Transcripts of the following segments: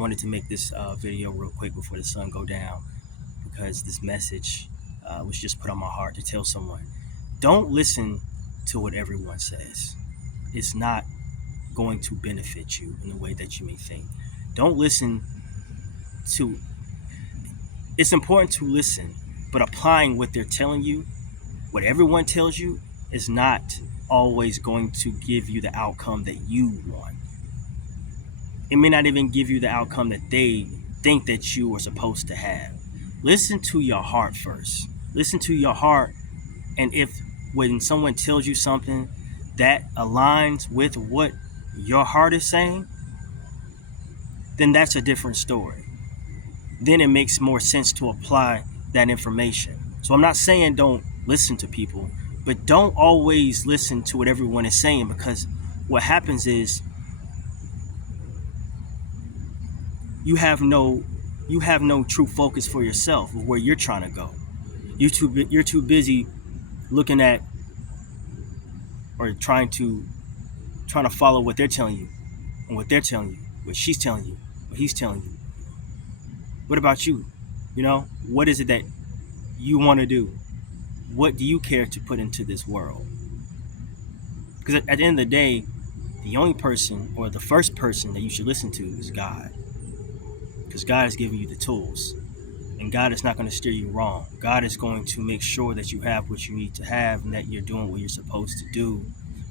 wanted to make this video real quick before the sun go down because this message was just put on my heart to tell someone. Don't listen to what everyone says. It's not going to benefit you in the way that you may think. Don't listen to, it's important to listen, but applying what they're telling you, what everyone tells you, is not always going to give you the outcome that you want. It may not even give you the outcome that they think that you are supposed to have. Listen to your heart first. Listen to your heart, and if when someone tells you something that aligns with what your heart is saying, then that's a different story. Then it makes more sense to apply that information. So I'm not saying don't listen to people, but don't always listen to what everyone is saying, because what happens is you have no true focus for yourself of where you're trying to go. You're too busy looking at or trying to follow what they're telling you, and what they're telling you, what she's telling you, what he's telling you. What about you? What is it that you want to do? What do you care to put into this world? Because at the end of the day, the only person, or the first person, that you should listen to is God. Because God has given you the tools, and God is not going to steer you wrong. God is going to make sure that you have what you need to have, and that you're doing what you're supposed to do.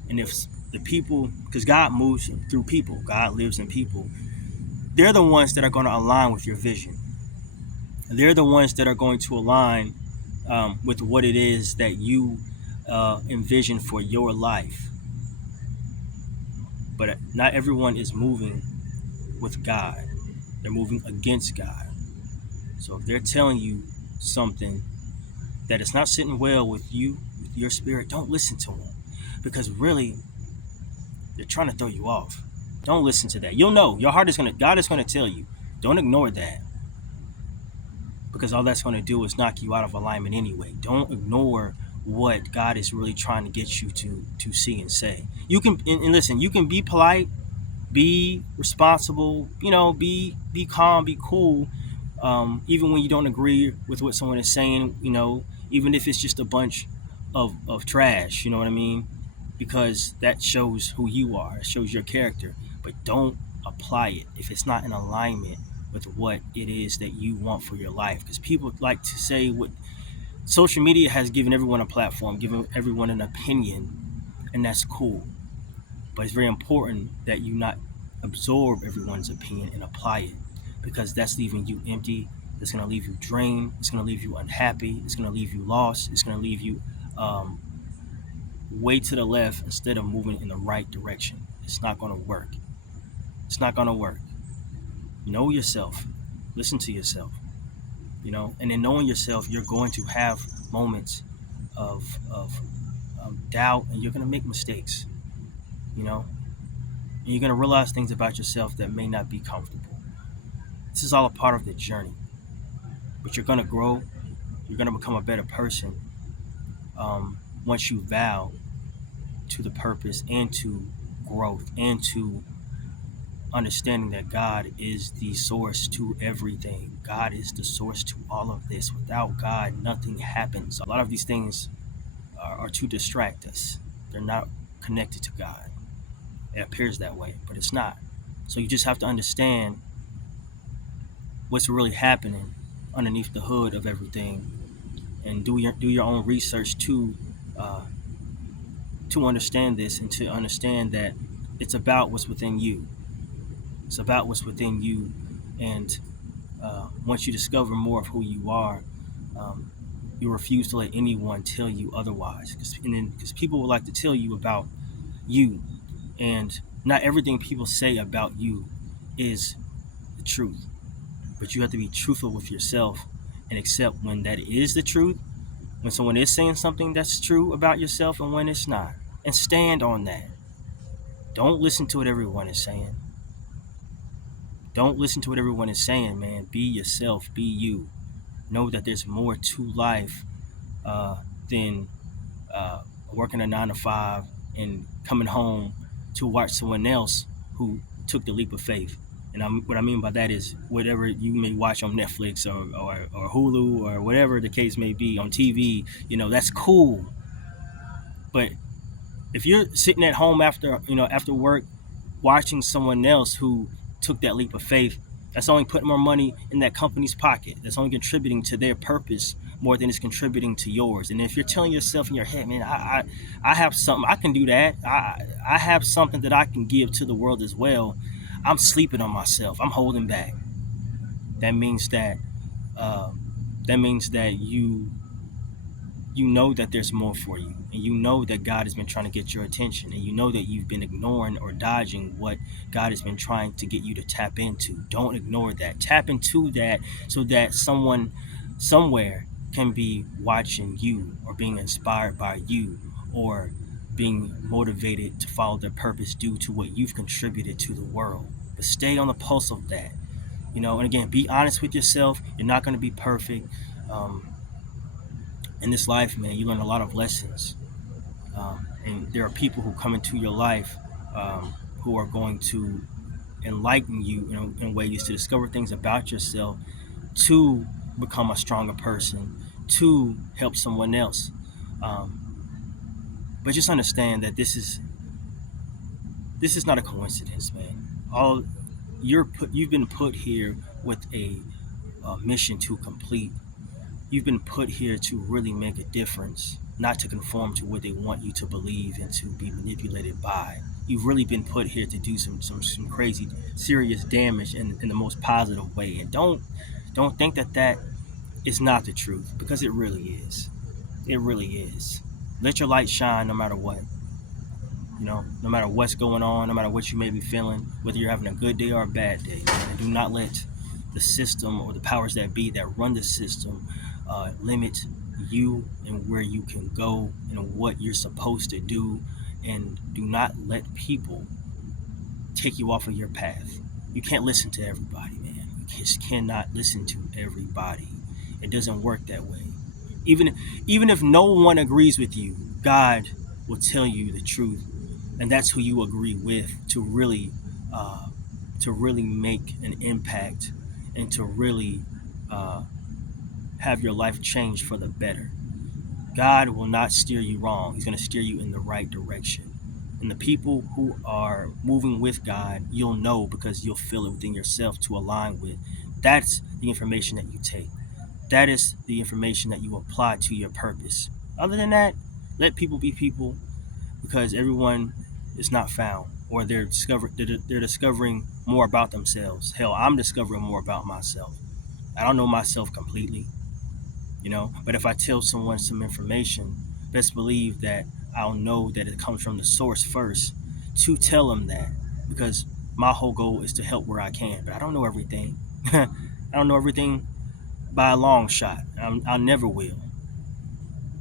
And if the people, because God moves through people, God lives in people, they're the ones that are going to align with your vision. They're the ones that are going to align with what it is that you envision for your life. But not everyone is moving with God. They're moving against God. So if they're telling you something that is not sitting well with you, with your spirit, don't listen to them, because really they're trying to throw you off. Don't listen to that. You'll know. Your heart is God is going to tell you. Don't ignore that, because all that's going to do is knock you out of alignment anyway. Don't ignore what God is really trying to get you to see and say. You can, and listen, you can be polite, be responsible, be calm, be cool, even when you don't agree with what someone is saying, even if it's just a bunch of trash, you know what I mean? Because that shows who you are, it shows your character. But don't apply it if it's not in alignment with what it is that you want for your life. Because people like to say, what social media has given everyone a platform, given everyone an opinion, and that's cool. But it's very important that you not absorb everyone's opinion and apply it, because that's leaving you empty. It's going to leave you drained. It's going to leave you unhappy. It's going to leave you lost. It's going to leave you way to the left instead of moving in the right direction. It's not going to work. It's not going to work. Know yourself. Listen to yourself. And in knowing yourself, you're going to have moments of doubt, and you're going to make mistakes. And you're going to realize things about yourself that may not be comfortable. This is all a part of the journey. But you're going to grow. You're going to become a better person once you vow to the purpose and to growth and to understanding that God is the source to everything. God is the source to all of this. Without God, nothing happens. A lot of these things are to distract us. They're not connected to God. It appears that way, but it's not. So you just have to understand what's really happening underneath the hood of everything, and do your own research to understand this, and to understand that it's about what's within you. It's about what's within you, and once you discover more of who you are, you refuse to let anyone tell you otherwise. Because people would like to tell you about you, and not everything people say about you is the truth. But you have to be truthful with yourself and accept when that is the truth, when someone is saying something that's true about yourself, and when it's not, and stand on that. Don't listen to what everyone is saying. Don't listen to what everyone is saying, man. Be yourself. Be you. Know that there's more to life than working a 9 to 5 and coming home to watch someone else who took the leap of faith. And what I mean by that is whatever you may watch on Netflix or Hulu or whatever the case may be on TV, that's cool. But if you're sitting at home after work watching someone else who took that leap of faith, that's only putting more money in that company's pocket. That's only contributing to their purpose more than it's contributing to yours. And if you're telling yourself in your head, man, I have something, I can do that. I have something that I can give to the world as well. I'm sleeping on myself. I'm holding back. That means that uh, you know that there's more for you, and you know that God has been trying to get your attention, and you know that you've been ignoring or dodging what God has been trying to get you to tap into. Don't ignore that. Tap into that so that someone somewhere can be watching you or being inspired by you or being motivated to follow their purpose due to what you've contributed to the world. But stay on the pulse of that. And again, be honest with yourself. You're not going to be perfect. Um, in this life, man, you learn a lot of lessons. And there are people who come into your life who are going to enlighten you, in ways to discover things about yourself, to become a stronger person, to help someone else. Um, but just understand that this is not a coincidence, man. All you've been put here with a mission to complete. You've been put here to really make a difference, not to conform to what they want you to believe and to be manipulated by. You've really been put here to do some crazy, serious damage in the most positive way. And don't think that is not the truth, because it really is. It really is. Let your light shine no matter what. No matter what's going on, no matter what you may be feeling, whether you're having a good day or a bad day. And do not let the system or the powers that be that run the system limit you and where you can go and what you're supposed to do. And do not let people take you off of your path. You can't listen to everybody, man. You just cannot listen to everybody. It doesn't work that way. Even if no one agrees with you, God will tell you the truth, and that's who you agree with uh, to really make an impact and to really uh, have your life change for the better. God will not steer you wrong. He's going to steer you in the right direction. And the people who are moving with God, you'll know because you'll feel it within yourself to align with. That's the information that you take. That is the information that you apply to your purpose. Other than that, let people be people, because everyone is not found, or they're discovering more about themselves. Hell, I'm discovering more about myself. I don't know myself completely, but if I tell someone some information, best believe that I'll know that it comes from the source first to tell them that, because my whole goal is to help where I can. But I don't know everything. I don't know everything by a long shot. I never will.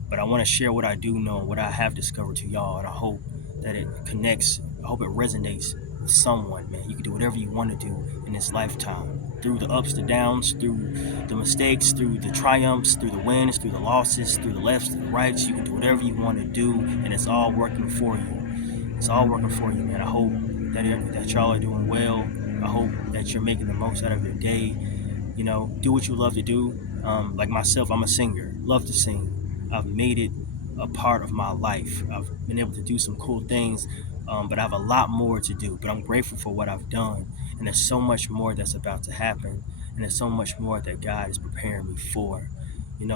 But I want to share what I do know, what I have discovered to y'all, and I hope that it connects. I hope it resonates with someone, man. You can do whatever you want to do in this lifetime, through the ups, the downs, through the mistakes, through the triumphs, through the wins, through the losses, through the lefts, through the rights. You can do whatever you want to do, and it's all working for you. It's all working for you, man. I hope that y'all are doing well. I hope that you're making the most out of your day. Do what you love to do. Like myself, I'm a singer. Love to sing. I've made it a part of my life. I've been able to do some cool things, but I have a lot more to do. But I'm grateful for what I've done, and there's so much more that's about to happen, and there's so much more that God is preparing me for.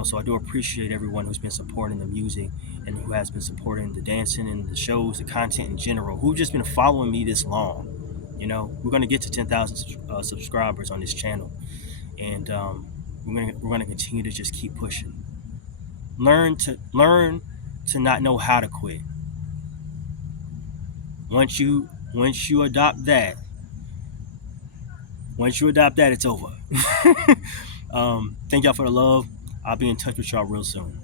So I do appreciate everyone who's been supporting the music and who has been supporting the dancing and the shows, the content in general, who've just been following me this long. We're going to get to 10,000 subscribers on this channel, and we're gonna continue to just keep pushing. Learn to not know how to quit. Once you adopt that, it's over. Thank y'all for the love. I'll be in touch with y'all real soon.